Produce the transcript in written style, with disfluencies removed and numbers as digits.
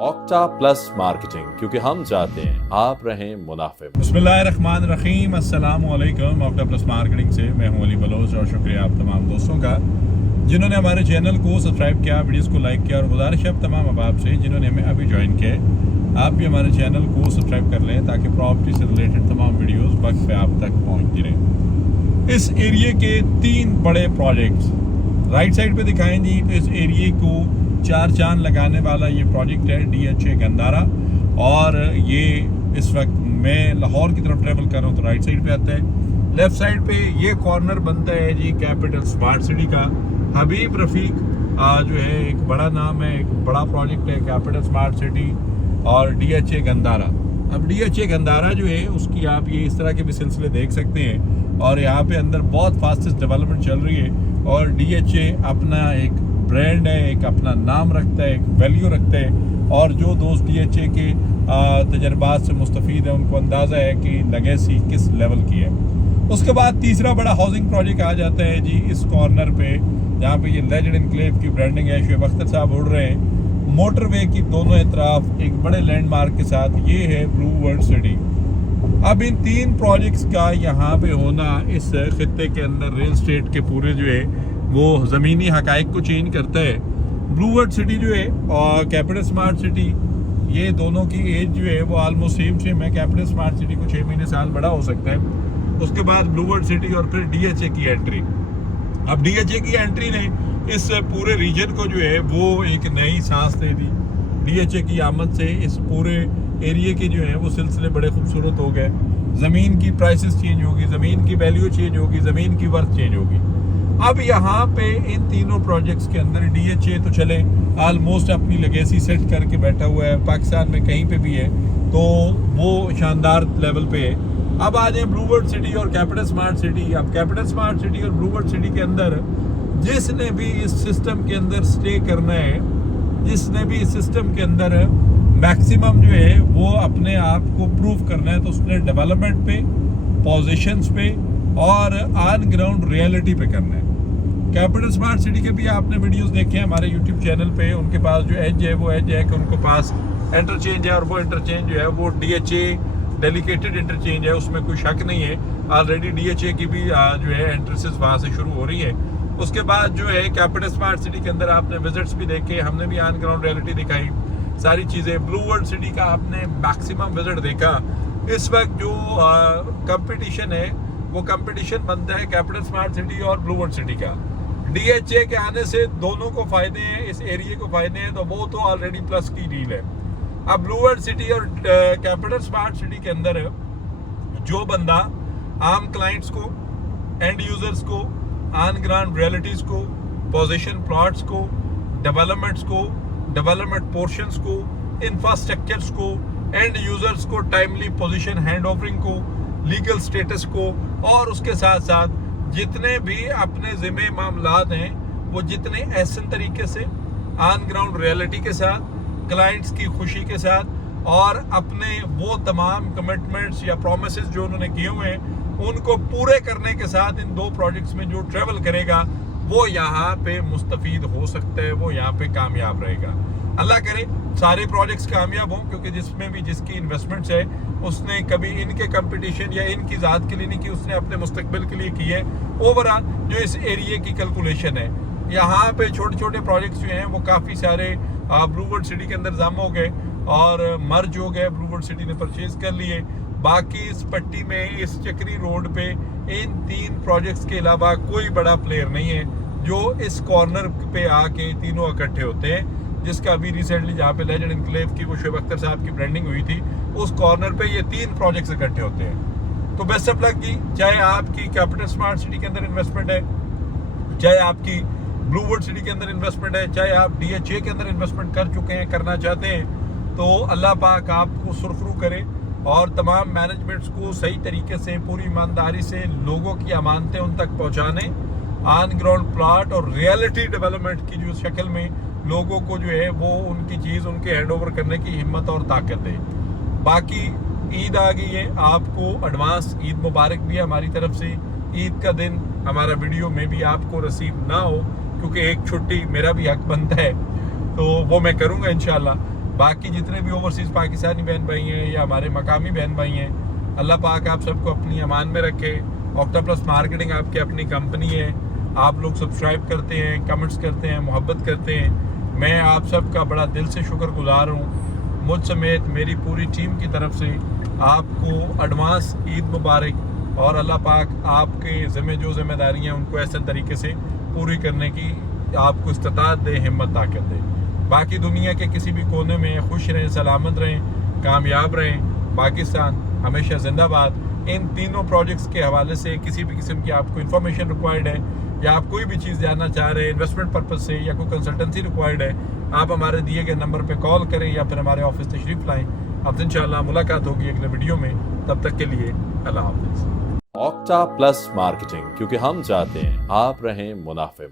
Octa plus marketing, क्योंकि हम चाहते हैं आप रहें मुनाफे। बिस्मिल्लाहिर्रहमानिर्रहीम, अस्सलाम वालेकुम। ऑक्टा प्लस मार्केटिंग से मैं हूं अली बलोच और शुक्रिया आप तमाम दोस्तों का जिन्होंने हमारे चैनल को सब्सक्राइब किया, वीडियोस को लाइक किया। और गुजारिश है तमाम अहबाब से जिन्होंने हमें अभी ज्वाइन किया, आप भी हमारे चैनल को सब्सक्राइब कर लें ताकि प्रॉपर्टी से रिलेटेड तमाम वीडियोस वक्त पे आप तक पहुँचती रहें। इस एरिए के 3 बड़े प्रोजेक्ट्स राइट साइड पे दिखाएं जी, तो इस एरिए को 4 चांद लगाने वाला ये प्रोजेक्ट है DHA गंदारा। और ये इस वक्त मैं लाहौर की तरफ ट्रेवल कर रहा हूँ तो राइट साइड पे आता है। लेफ्ट साइड पे ये कॉर्नर बनता है जी कैपिटल स्मार्ट सिटी का। हबीब रफ़ीक जो है एक बड़ा नाम है, एक बड़ा प्रोजेक्ट है कैपिटल स्मार्ट सिटी और DHA गंदारा। अब DHA गंदारा जो है उसकी आप ये इस तरह के भी सिलसिले देख सकते हैं और यहाँ पे अंदर बहुत फास्टेस्ट डेवलपमेंट चल रही है। और DHA अपना एक ब्रांड है, एक अपना नाम रखता है, एक वैल्यू रखता है। और जो दोस्त DHA के तजर्बात से मुस्तफ़ीद है उनको अंदाज़ा है कि लेगेसी किस लेवल की है। उसके बाद तीसरा बड़ा हाउसिंग प्रोजेक्ट आ जाता है जी इस कॉर्नर पे, जहाँ पे ये लेजेंड इनक्लेव की ब्रांडिंग है। शुएब अख्तर साहब उड़ रहे हैं मोटरवे की दोनों तरफ एक बड़े लैंडमार्क के साथ। ये है ब्लू वर्ल्ड सिटी। अब इन 3 प्रोजेक्ट्स का यहाँ पे होना इस खित्ते के अंदर रियल स्टेट के पूरे जो है वो ज़मीनी हकाइक को चेंज करता है। ब्लू वर्ल्ड सिटी जो है और कैपिटल स्मार्ट सिटी, ये दोनों की एज जो है वो ऑलमोस्ट सेम है। कैपिटल स्मार्ट सिटी को 6 महीने साल बड़ा हो सकता है। उसके बाद ब्लू वर्ल्ड सिटी और फिर DHA की एंट्री। अब DHA की एंट्री ने इस पूरे रीजन को जो है वो एक नई सांस दे दी। DHA की आमद से इस पूरे एरिया के जो है वो सिलसिले बड़े खूबसूरत हो गए। ज़मीन की प्राइसेस चेंज होगी, ज़मीन की वैल्यू चेंज होगी, ज़मीन की वर्थ चेंज होगी। अब यहाँ पे इन तीनों प्रोजेक्ट्स के अंदर DHA तो चले ऑलमोस्ट अपनी लेगेसी सेट करके बैठा हुआ है, पाकिस्तान में कहीं पे भी है तो वो शानदार लेवल पे है। अब आ जाए ब्लू वर्ल्ड सिटी और कैपिटल स्मार्ट सिटी। अब कैपिटल स्मार्ट सिटी और ब्लू वर्ल्ड सिटी के अंदर जिसने भी इस सिस्टम के अंदर स्टे करना है, जिसने भी इस सिस्टम के अंदर मैक्सिमम जो है वो अपने आप को प्रूव करना है, तो उसने डेवलपमेंट पे, पोजीशंस पे और ऑन ग्राउंड रियलिटी पे करना है। कैपिटल स्मार्ट सिटी के भी आपने वीडियोस देखे हैं हमारे YouTube चैनल पे। उनके पास जो एज है वो एज है कि उनके पास इंटरचेंज है और वो इंटरचेंज जो है वो DHA डेलिकेटेड इंटरचेंज है, उसमें कोई शक नहीं है। ऑलरेडी DHA की भी जो है एंट्रेंसेस वहाँ से शुरू हो रही है। उसके बाद जो है कैपिटल स्मार्ट सिटी के अंदर आपने विजिट्स भी देखे, हमने भी ऑन ग्राउंड रियलिटी दिखाई, सारी चीज़ें। ब्लू वर्ल्ड सिटी का आपने मैक्सिमम विजिट देखा। इस वक्त जो कंपटीशन है वो कंपटीशन बनता है कैपिटल स्मार्ट सिटी और ब्लू वर्ल्ड सिटी का। DHA के आने से दोनों को फायदे हैं, इस एरिया को फायदे हैं, तो वो तो ऑलरेडी प्लस की डील है। अब ब्लू वर्ल्ड सिटी और कैपिटल स्मार्ट सिटी के अंदर जो बंदा आम क्लाइंट्स को, एंड यूजर्स को, ऑन ग्राउंड रियलिटीज को, पोजीशन प्लॉट्स को, डेवलपमेंट्स को, डेवलपमेंट पोर्शंस को, इंफ्रास्ट्रक्चर्स को, एंड यूजर्स को टाइमली पोजीशन हैंड ओवरिंग को, लीगल स्टेटस को, और उसके साथ साथ जितने भी अपने जिम्मे मामलात हैं वो जितने ऐसे तरीके से ऑन ग्राउंड रियलिटी के साथ, क्लाइंट्स की खुशी के साथ और अपने वो तमाम कमिटमेंट्स या प्रोमिसेस जो उन्होंने किए हुए हैं उनको पूरे करने के साथ इन 2 प्रोजेक्ट्स में जो ट्रेवल करेगा वो यहाँ पे मुस्तफीद हो सकता है, वो यहाँ पे कामयाब रहेगा। अल्लाह करे सारे प्रोजेक्ट्स कामयाब हों, क्योंकि जिसमें भी जिसकी इन्वेस्टमेंट्स है उसने कभी इनके कंपटीशन या इनकी ज़ात के लिए नहीं की, उसने अपने मुस्तकबिल के लिए की है। ओवरऑल जो इस एरिया की कैलकुलेशन है, यहाँ पे छोटे छोटे प्रोजेक्ट्स जो हैं वो काफ़ी सारे ब्लू वर्ल्ड सिटी के अंदर जम हो गए और मर्ज हो गए, ब्लू वर्ल्ड सिटी ने परचेज कर लिए। बाकी इस पट्टी में, इस चक्री रोड पे इन 3 प्रोजेक्ट्स के अलावा कोई बड़ा प्लेयर नहीं है जो इस कॉर्नर पे आके तीनों इकट्ठे होते हैं। जिसका अभी रिसेंटली जहाँ पे लेजेंड इनक्लेव की वो शुएब अख्तर साहब की ब्रांडिंग हुई थी, उस कॉर्नर पे ये 3 प्रोजेक्ट्स इकट्ठे होते हैं। तो बेस्ट ऑफ लक जी, चाहे आपकी कैपिटल स्मार्ट सिटी के अंदर इन्वेस्टमेंट है, चाहे आपकी ब्लू वर्ल्ड सिटी के अंदर इन्वेस्टमेंट है, चाहे आप DHA के अंदर इन्वेस्टमेंट कर चुके हैं, करना चाहते हैं, तो अल्लाह पाक आपको सुरखरू करे और तमाम मैनेजमेंट्स को सही तरीके से, पूरी ईमानदारी से लोगों की अमानतें उन तक पहुँचाने, ऑन ग्राउंड प्लॉट और रियलिटी डेवलपमेंट की जो शक्ल में लोगों को जो है वो उनकी चीज़ उनके हैंड ओवर करने की हिम्मत और ताकत है। बाकी ईद आ गई है, आपको एडवांस ईद मुबारक भी है हमारी तरफ से। ईद का दिन हमारा वीडियो में भी आपको रसीब ना हो, क्योंकि एक छुट्टी मेरा भी हक बनता है, तो वो मैं करूँगा इंशाल्लाह। बाकी जितने भी ओवरसीज़ पाकिस्तानी बहन भाई हैं या हमारे मकामी बहन भाई हैं, अल्लाह पाक आप सबको अपनी अमान में रखे। ऑक्टोप्लस मार्केटिंग आपकी अपनी कंपनी है, आप लोग सब्सक्राइब करते हैं, कमेंट्स करते हैं, मोहब्बत करते हैं। मैं आप सबका बड़ा दिल से शुक्रगुजार हूँ। मुझ समेत मेरी पूरी टीम की तरफ से आपको एडवांस ईद मुबारक, और अल्लाह पाक आपके जो जिम्मेदारियाँ उनको ऐसे तरीके से पूरी करने की आपको इस्तिताअत दे, हिम्मत ताकत दे। बाकी दुनिया के किसी भी कोने में खुश रहें, सलामत रहें, कामयाब रहें। पाकिस्तान हमेशा जिंदाबाद। इन तीनों प्रोजेक्ट्स के हवाले से किसी भी किस्म की आपको इन्फॉर्मेशन रिक्वायर्ड है या आप कोई भी चीज़ जानना चाह रहे हैं इन्वेस्टमेंट पर्पज़ से, या कोई कंसल्टेंसी रिक्वायर्ड है, आप हमारे दिए गए नंबर पर कॉल करें या फिर हमारे ऑफिस तशरीफ़ लाएँ। अब इंशाअल्लाह मुलाकात होगी अगले वीडियो में। तब तक के लिए अल्लाह हाफ़िज़। ऑक्टा प्लस मार्केटिंग, क्योंकि हम चाहते हैं आप रहें मुनाफे।